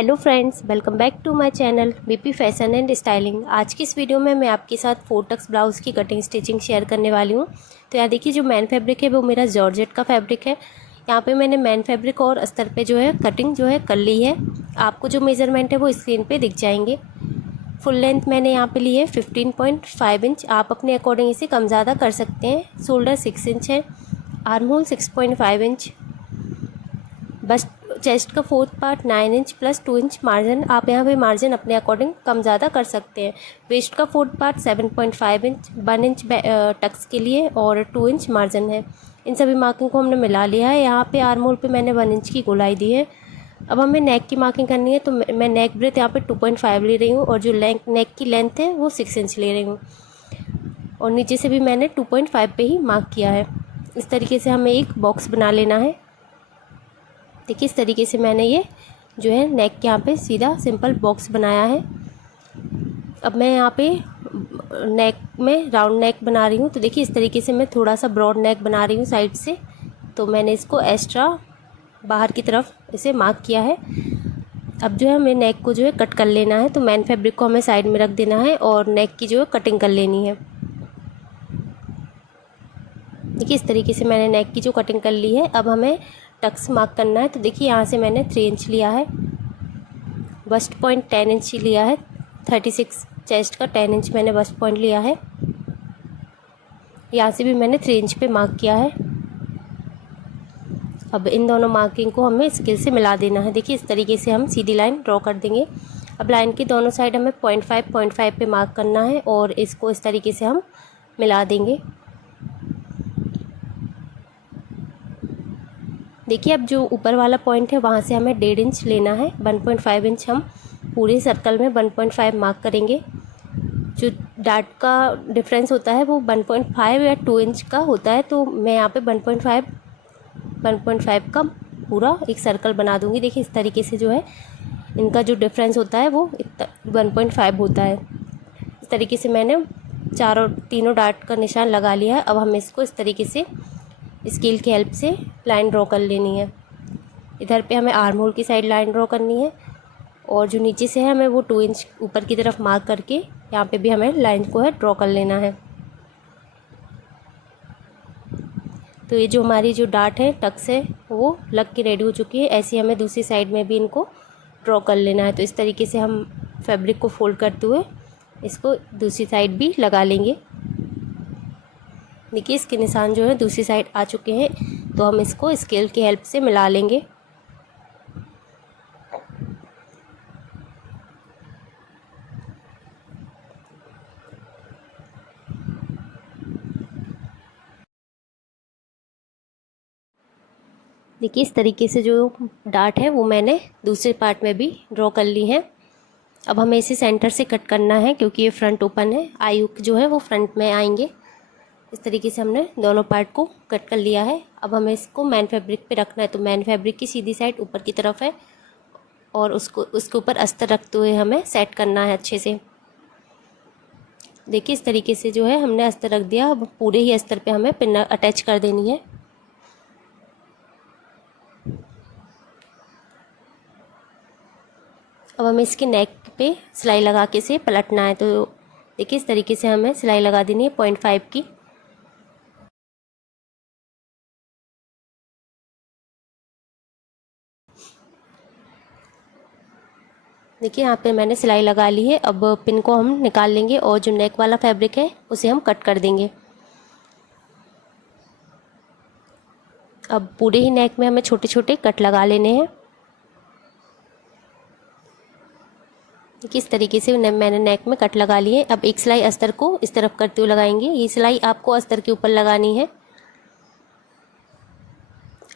Hello friends, welcome back to my channel BP fashion and styling. आज की इस video में मैं आपके साथ 4 टक्स ब्लाउज़ की कटिंग स्टिचिंग शेयर करने वाली हूँ। तो यहाँ देखिए, जो मेन फैब्रिक है वो मेरा जॉर्जेट का फैब्रिक है। यहाँ पे मैंने मेन फैब्रिक और अस्तर पे जो है कटिंग जो है कर ली है। आपको जो मेज़रमेंट है वो स्क्रीन पर दिख जाएंगे। फुल लेंथ मैंने यहाँ पे ली है 15.5 इंच। आप अपने अकॉर्डिंग इसे कम ज़्यादा कर सकते हैं। शोल्डर 6 इंच है, आर्म होल 6.5 इंच, बस चेस्ट का 4th part 9 inch plus 2 inch margin. आप यहाँ पे मार्जिन अपने अकॉर्डिंग कम ज़्यादा कर सकते हैं। वेस्ट का 4th part 7.5 inch, 1 inch Tux के लिए और 2 इंच मार्जिन है। इन सभी मार्किंग को हमने मिला लिया है। यहाँ पे आर्म होल पे मैंने 1 इंच की गोलाई दी है। अब हमें नेक की मार्किंग करनी है, तो मैं नेक ब्रेथ यहाँ पे 2.5 ले रही हूँ और जो नेक की लेंथ है वो 6 इंच ले रही हूँ। और नीचे से भी मैंने 2.5 पे ही मार्क किया है। इस तरीके से हमें एक बॉक्स बना लेना है। देखिए, इस तरीके से मैंने ये जो है नेक के यहाँ पे सीधा सिंपल बॉक्स बनाया है। अब मैं यहाँ पे नेक में राउंड नेक बना रही हूँ। तो देखिए, इस तरीके से मैं थोड़ा सा ब्रॉड नेक बना रही हूँ साइड से। तो मैंने इसको एक्स्ट्रा बाहर की तरफ इसे मार्क किया है। अब जो है हमें नेक को जो है कट कर लेना है। तो मेन फैब्रिक को हमें साइड में रख देना है और नेक की जो है कटिंग कर लेनी है। देखिए, इस तरीके से मैंने नेक की जो कटिंग कर ली है। अब हमें टक्स मार्क करना है। तो देखिए, यहाँ से मैंने 3 इंच लिया है, बस्ट पॉइंट 10 इंच लिया है, 36 चेस्ट का 10 इंच मैंने बस्ट पॉइंट लिया है। यहाँ से भी मैंने 3 इंच पे मार्क किया है। अब इन दोनों मार्किंग को हमें स्केल से मिला देना है। देखिए, इस तरीके से हम सीधी लाइन ड्रॉ कर देंगे। अब लाइन की दोनों साइड हमें 0.5 पे मार्क करना है और इसको इस तरीके से हम मिला देंगे। देखिए, अब जो ऊपर वाला पॉइंट है वहाँ से हमें 1.5 इंच लेना है। 1.5 इंच हम पूरे सर्कल में 1.5 मार्क करेंगे। जो डार्ट का डिफरेंस होता है वो 1.5 या 2 इंच का होता है। तो मैं यहाँ पे 1.5 का पूरा एक सर्कल बना दूँगी। देखिए, इस तरीके से जो है इनका जो डिफरेंस होता है वो 1.5 होता है। इस तरीके से मैंने तीनों डार्ट का निशान लगा लिया है। अब हम इसको इस तरीके से स्केल की हेल्प से लाइन ड्रॉ कर लेनी है। इधर पे हमें आर्म होल की साइड लाइन ड्रॉ करनी है और जो नीचे से है हमें वो 2 इंच ऊपर की तरफ मार्क करके यहाँ पे भी हमें लाइन को है ड्रॉ कर लेना है। तो ये जो हमारी जो डार्ट है टक्स है वो लग के रेडी हो चुकी है। ऐसे हमें दूसरी साइड में भी इनको ड्रॉ कर लेना है। तो इस तरीके से हम फैब्रिक को फोल्ड करते हुए इसको दूसरी साइड भी लगा लेंगे। देखिए, इसके निशान जो है दूसरी साइड आ चुके हैं। तो हम इसको स्केल की हेल्प से मिला लेंगे। देखिए, इस तरीके से जो डार्ट है वो मैंने दूसरे पार्ट में भी ड्रॉ कर ली है। अब हमें इसे सेंटर से कट करना है क्योंकि ये फ्रंट ओपन है। आई हुक जो है वो फ्रंट में आएंगे। इस तरीके से हमने दोनों पार्ट को कट कर लिया है। अब हमें इसको मेन फैब्रिक पे रखना है। तो मेन फैब्रिक की सीधी साइड ऊपर की तरफ है और उसके ऊपर अस्तर रखते हुए हमें सेट करना है अच्छे से। देखिए, इस तरीके से जो है हमने अस्तर रख दिया। अब पूरे ही अस्तर पे हमें पिन अटैच कर देनी है। अब हमें इसके नेक पे सिलाई लगा के से पलटना है। तो देखिए, इस तरीके से हमें सिलाई लगा देनी है 0.5 की। देखिए, यहाँ पे मैंने सिलाई लगा ली है। अब पिन को हम निकाल लेंगे और जो नेक वाला फैब्रिक है उसे हम कट कर देंगे। अब पूरे ही नेक में हमें छोटे छोटे कट लगा लेने हैं। देखिए, इस तरीके से मैंने नेक में कट लगा लिए। अब एक सिलाई अस्तर को इस तरफ करते हुए लगाएंगे। ये सिलाई आपको अस्तर के ऊपर लगानी है।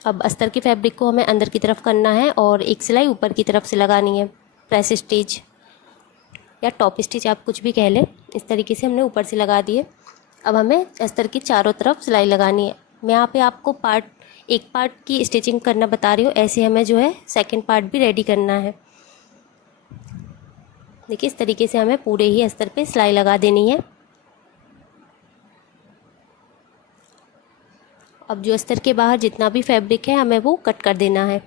अब अस्तर की फैब्रिक को हमें अंदर की तरफ करना है और एक सिलाई ऊपर की तरफ से लगानी है। प्रेस स्टिच या टॉप स्टिच आप कुछ भी कह लें। इस तरीके से हमने ऊपर से लगा दिए। अब हमें अस्तर की चारों तरफ सिलाई लगानी है। मैं यहाँ पे आपको एक पार्ट की स्टिचिंग करना बता रही हूँ। ऐसे हमें जो है सेकंड पार्ट भी रेडी करना है। देखिए, इस तरीके से हमें पूरे ही अस्तर पे सिलाई लगा देनी है। अब जो अस्तर के बाहर जितना भी फैब्रिक है हमें वो कट कर देना है।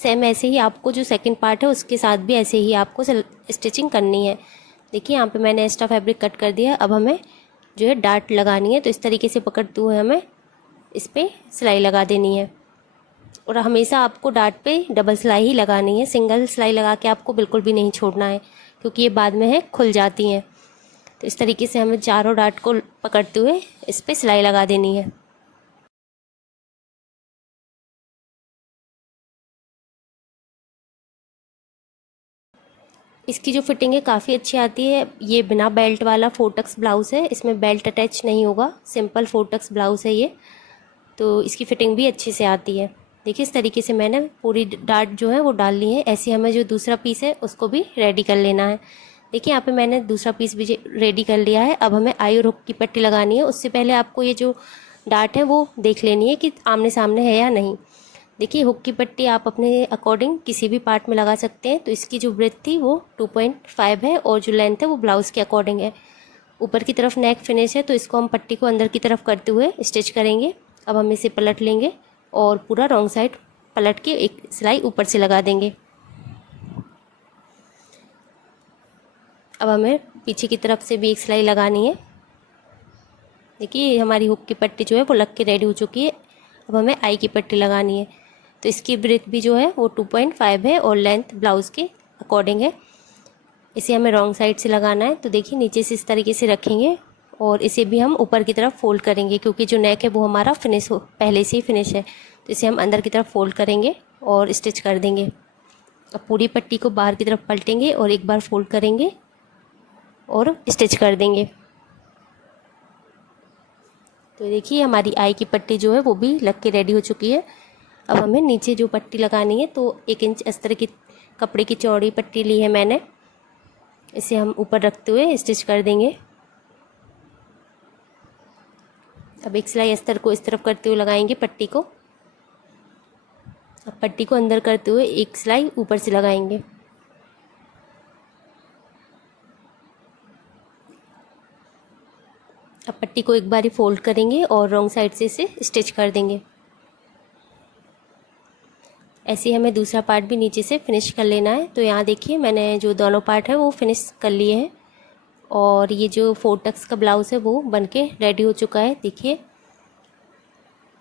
सेम ऐसे ही आपको जो सेकंड पार्ट है उसके साथ भी ऐसे ही आपको स्टिचिंग करनी है। देखिए यहाँ पे मैंने एक्स्ट्रा फैब्रिक कट कर दिया। अब हमें जो है डार्ट लगानी है, तो इस तरीके से पकड़ते हुए हमें इस पर सिलाई लगा देनी है। और हमेशा आपको डार्ट पे डबल सिलाई ही लगानी है, सिंगल सिलाई लगा के आपको बिल्कुल भी नहीं छोड़ना है, क्योंकि ये बाद में है खुल जाती हैं। तो इस तरीके से हमें चारों डार्ट को पकड़ते हुए इस पर सिलाई लगा देनी है। इसकी जो फिटिंग है काफ़ी अच्छी आती है। ये बिना बेल्ट वाला फोटक्स ब्लाउज़ है, इसमें बेल्ट अटैच नहीं होगा, सिंपल फोटक्स ब्लाउज़ है ये। तो इसकी फ़िटिंग भी अच्छे से आती है। देखिए इस तरीके से मैंने पूरी डार्ट जो है वो डाल ली है। ऐसे हमें जो दूसरा पीस है उसको भी रेडी कर लेना है। देखिए यहाँ पे मैंने दूसरा पीस भी रेडी कर लिया है। अब हमें आई और हुक की पट्टी लगानी है। उससे पहले आपको ये जो डार्ट है वो देख लेनी है कि आमने सामने है या नहीं। देखिए हुक की पट्टी आप अपने अकॉर्डिंग किसी भी पार्ट में लगा सकते हैं। तो इसकी जो ब्रेथ थी वो 2.5 है और जो लेंथ है वो ब्लाउज़ के अकॉर्डिंग है। ऊपर की तरफ नेक फिनिश है, तो इसको हम पट्टी को अंदर की तरफ करते हुए स्टिच करेंगे। अब हम इसे पलट लेंगे और पूरा रॉन्ग साइड पलट के एक सिलाई ऊपर से लगा देंगे। अब हमें पीछे की तरफ से भी एक सिलाई लगानी है। देखिए हमारी हुक की पट्टी जो है वो लग के रेडी हो चुकी है। अब हमें आई की पट्टी लगानी है। तो इसकी ब्रेथ भी जो है वो 2.5 है और लेंथ ब्लाउज़ के अकॉर्डिंग है। इसे हमें रॉन्ग साइड से लगाना है। तो देखिए नीचे से इस तरीके से रखेंगे और इसे भी हम ऊपर की तरफ फोल्ड करेंगे, क्योंकि जो नेक है वो हमारा फिनिश हो पहले से ही फिनिश है। तो इसे हम अंदर की तरफ फोल्ड करेंगे और स्टिच कर देंगे। अब पूरी पट्टी को बाहर की तरफ पलटेंगे और एक बार फोल्ड करेंगे और स्टिच कर देंगे। तो देखिए हमारी आई की पट्टी जो है वो भी लग के रेडी हो चुकी है। अब हमें नीचे जो पट्टी लगानी है, तो 1 इंच इस तरह की कपड़े की चौड़ी पट्टी ली है मैंने। इसे हम ऊपर रखते हुए स्टिच कर देंगे। अब एक सिलाई अस्तर को इस तरफ करते हुए लगाएंगे पट्टी को। अब पट्टी को अंदर करते हुए एक सिलाई ऊपर से लगाएंगे। अब पट्टी को एक बारी फोल्ड करेंगे और रॉन्ग साइड से इसे स्टिच कर देंगे। ऐसे हमें दूसरा पार्ट भी नीचे से फिनिश कर लेना है। तो यहाँ देखिए मैंने जो दोनों पार्ट है वो फिनिश कर लिए हैं और ये जो 4 टक्स का ब्लाउज़ है वो बनके रेडी हो चुका है। देखिए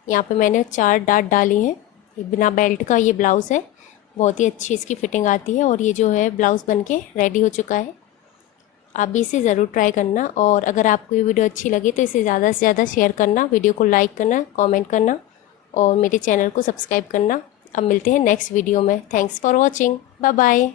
यहाँ पे मैंने 4 डार्ट डाली हैं। ये बिना बेल्ट का ये ब्लाउज़ है, बहुत ही अच्छी इसकी फ़िटिंग आती है और ये जो है ब्लाउज़ बनके रेडी हो चुका है। आप भी इसे ज़रूर ट्राई करना और अगर आपको ये वीडियो अच्छी लगे तो इसे ज़्यादा से ज़्यादा शेयर करना, वीडियो को लाइक करना, कमेंट करना और मेरे चैनल को सब्सक्राइब करना। अब मिलते हैं नेक्स्ट वीडियो में। Thanks for watching. Bye bye.